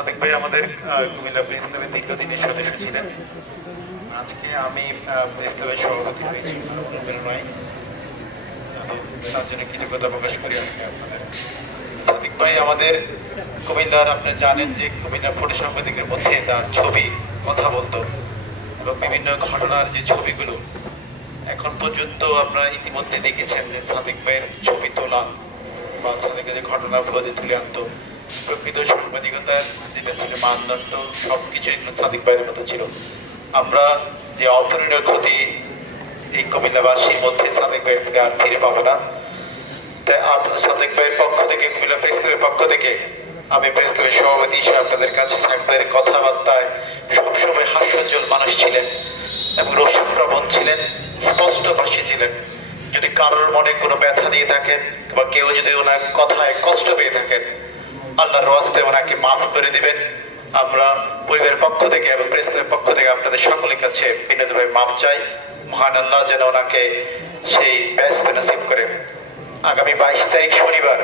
সাদেক ভাই আমাদের কুমিল্লা প্রেস ক্লাবের দীর্ঘদিনের সদস্য ছিলেন। আজকে আমি প্রেস ক্লাবের সভাপতি হয়েছি অনুপ্রেরণায়, তার জন্য কৃতজ্ঞতা প্রকাশ করি আজকে আপনাদের। সাদেক ভাই আমাদের কুমিল্লার, আপনি জানেন যে কুমিল্লা ফটো সাংবাদিকের মধ্যে তার ছবি কথা বলতো এবং বিভিন্ন ঘটনার যে ছবিগুলো এখন পর্যন্ত আমরা ইতিমধ্যে দেখেছেন যে সাদেক ভাইয়ের ছবি তোলা বা সাদেকের যে ঘটনা ভোজে তুলে আনতো, প্রকৃত সাংবাদিকতার যেটা ছিল মানদণ্ড সবকিছুই সাদেক ভাইয়ের মতো ছিল। আমরা যে অপূরণীয় ক্ষতি এই কুমিল্লাবাসীর মধ্যে সাদেক ভাইয়ের আর ফিরে পাবো না। তাই সাদেক ভাইয়ের পক্ষ থেকে, কুমিল্লা প্রেস ক্লাবের পক্ষ থেকে আমি প্রেস ক্লাবের সভাপতি হিসেবে আপনাদের কাছে সাদেক ভাইয়ের কথাবার্তায় সবসময় হাস্যোজ্জ্বল মানুষ ছিলেন এবং রসিকপ্রবণ ছিলেন, স্পষ্টভাষী ছিলেন। যদি কারোর মনে কোনো ব্যথা দিয়ে থাকেন বা কেউ যদি ওনার কথায় কষ্ট পেয়ে থাকেন, আল্লাহর ওয়াস্তে ওনাকে মাফ করে দিবেন। আমরা পরিবারের পক্ষ থেকে এবং প্রেস ক্লাবের পক্ষ থেকে আপনাদের সকলের কাছে বিনীতভাবে মাফ চাই। মহান আল্লাহ যেন ওনাকে সেই ব্যস্ত নসিব করে। আগামী 22 তারিখ শনিবার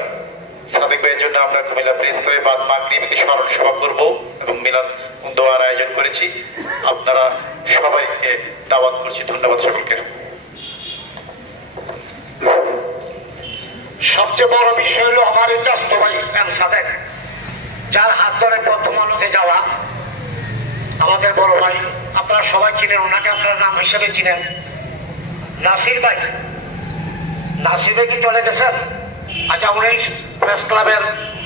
সাদেক ভাইয়ের জন্য আমরা কুমিল্লা প্রেস ক্লাবে বাদ মাগরিব একটি স্মরণ সভা করব এবং মিলাদ দোয়ার আয়োজন করেছি। আপনারা সবাইকে দাওয়াত করছি। ধন্যবাদ সকলকে। সবচেয়ে বড় বিষয় হলো আমার এই চাস্ত ভাই এম সাদেক, যার হাত ধরে প্রথম আলোতে যাওয়া আমাদের বড় ভাই। আপনারা সবাই চিনেন ওনাকে, আপনার নাম হিসেবে চিনেন নাসির ভাই। নাসির ভাই কি চলে গেছেন? আচ্ছা, উনি প্রেস ক্লাবের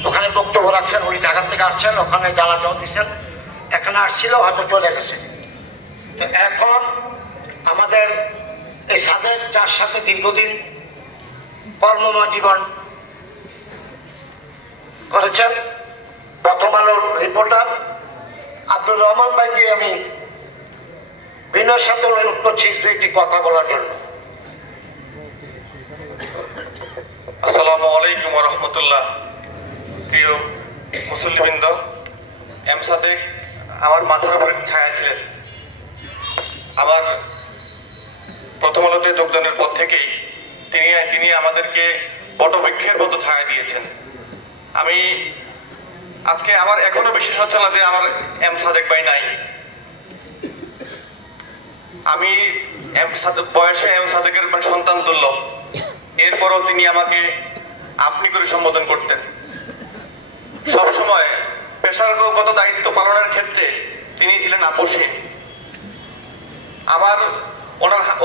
ওখানে বক্তব্য রাখছেন, উনি ঢাকা থেকে আসছেন, ওখানে জ্বালা জল দিচ্ছেন, এখানে আসছিল, হয়তো চলে গেছে। তো এখন আমাদের এই সাদেক, যার সাথে দীর্ঘদিন কর্মময় জীবন করেছেন, প্রথম আলোর রিপোর্টার আব্দুর রহমান ভাইকে আমি বিনয়ের সাথে অনুরোধ করছি দুইটি কথা বলার জন্য। আসসালামু আলাইকুম ওয়া রাহমাতুল্লাহ। প্রিয় মুসল্লিবৃন্দ, এম সাদেক আমার মাথার উপর ছায়া ছিলেন। আমার প্রথম আলোতে যোগদানের পর থেকেই তিনি আমাদেরকে বটবৃক্ষের মতো ছায়া দিয়েছেন। আমি আজকে আমার এখনো বিশ্বাস হচ্ছে না যে আমার এম সাদেক ভাই নাই। আমি বয়সে এম সাদেকের সন্তান তুল্য, এরপরও তিনি আমাকে আপনি করে সম্বোধন করতেন। সবসময় পেশাগত দায়িত্ব পালনের ক্ষেত্রে তিনি ছিলেন আপোষহীন।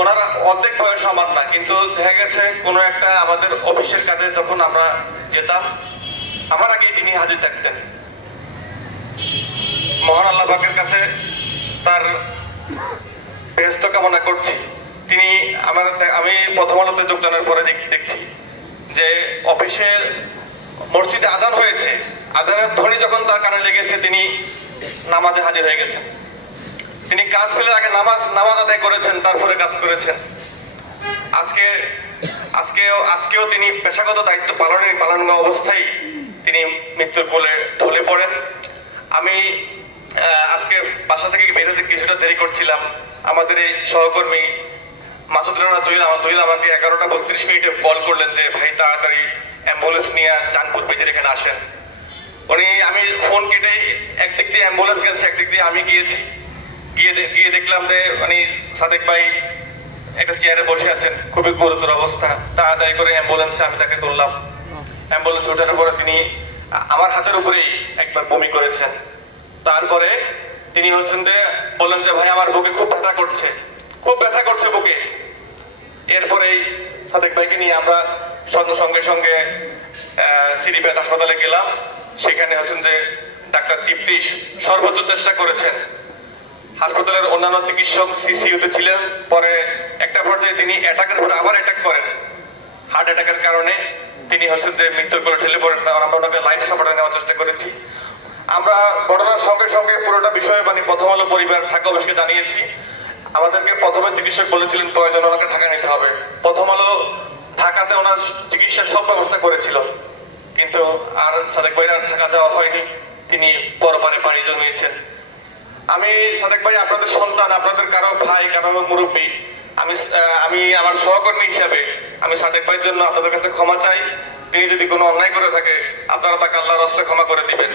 ওনার অর্ধেক বয়স আমার না, কিন্তু দেখা গেছে কোনো একটা আমাদের অফিসের কাজে যখন আমরা যেতাম, আমার আগেই তিনি হাজির থাকতেন। মহান আল্লাহ পাকের কাছে তার বেহেশত কামনা করছি। আমি প্রথম আলোতে যোগদানের পরে দেখছি যে অফিসে মসজিদে আজান হয়েছে, আজানের ধ্বনি যখন তার কানে লেগেছে তিনি নামাজে হাজির হয়ে গেছেন। তিনি কাজ ফেলে আগে নামাজ আদায় করেছেন, তারপরে কাজ করেছেন। আজকেও তিনি পেশাগত দায়িত্ব পালন অবস্থায় তিনি মৃত্যুর কোলে ঢলে পড়েন। আমি আজকে বাসা থেকে বেরোতে কিছুটা দেরি করছিলাম। আমাদের এই সহকর্মী মাসুদ রানা জুয়েল আমাকে 11:32 কল করলেন যে ভাই তাড়াতাড়ি অ্যাম্বুলেন্স নিয়ে চাঁদপুর ব্রিজের এখানে আসেন। আমি ফোন কেটে একদিক দিয়ে অ্যাম্বুলেন্স গেছে, একদিক দিয়ে আমি গিয়েছি। গিয়ে দেখলাম যে সাদেক ভাই একটা চেয়ারে বসে আছেন, খুবই গুরুতর অবস্থা। তাড়াতাড়ি করে অ্যাম্বুলেন্সে আমি তাকে তুললাম। অ্যাম্বুলেন্স ওঠানোর পরে তিনি আমার হাতের উপরেই একবার বমি করেছেন। তারপরে তিনি বললেন যে ভাই আমার বুকে খুব ব্যথা করছে বুকে। এরপরেই সাদেক ভাইকে নিয়ে আমরা সঙ্গে সঙ্গে সিডিপেট হাসপাতালে গেলাম। সেখানে যে ডাক্তার তৃপ্তিশ সর্বোচ্চ চেষ্টা করেছেন। হাসপাতালের অন্যান্য চিকিৎসক সিসিইউতে ছিলেন। পরে একটা পর্যায়ে তিনি অ্যাটাকের পরে আবার অ্যাটাক করেন। হার্ট অ্যাটাকের কারণে তিনি মৃত্যুর কোলে ঢেলে পড়েন। আমরা ওনাকে লাইফ সাপোর্টে নেওয়ার চেষ্টা করেছি। আমরা ঘটনার সঙ্গে সঙ্গে পুরোটা বিষয় প্রথম আলো পরিবার ঢাকা অফিসকে জানিয়েছি। আমাদেরকে প্রথমে চিকিৎসক বলেছিলেন প্রয়োজন ওনাকে ঢাকা নিতে হবে। প্রথম আলো ঢাকাতে ওনার চিকিৎসার সব ব্যবস্থা করেছিল, কিন্তু আর সাদেক ভাই আর ঢাকা যাওয়া হয়নি। তিনি পরপারে পাড়ি জমিয়েছেন। আমি সাদেক ভাই আপনাদের সন্তান, আপনাদের কারো ভাই, কারো মুরব্বী। আমি আমার সহকর্মী হিসাবে আমি সাদেক ভাইয়ের জন্য আপনাদের কাছে ক্ষমা চাই। তিনি যদি কোনো অন্যায় করে থাকে আপনারা তাকে আল্লাহর রাস্তে ক্ষমা করে দিবেন।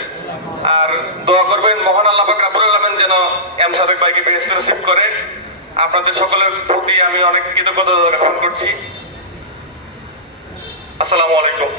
আর দোয়া করবেন মহান আল্লাহ পাক রব্বুল আলামিন যেন এম সাদেক ভাইকে বেহেশতে নসিব করে। আপনাদের সকলের প্রতি আমি অনেক কৃতজ্ঞতা জ্ঞাপন করছি। আসসালামু আলাইকুম।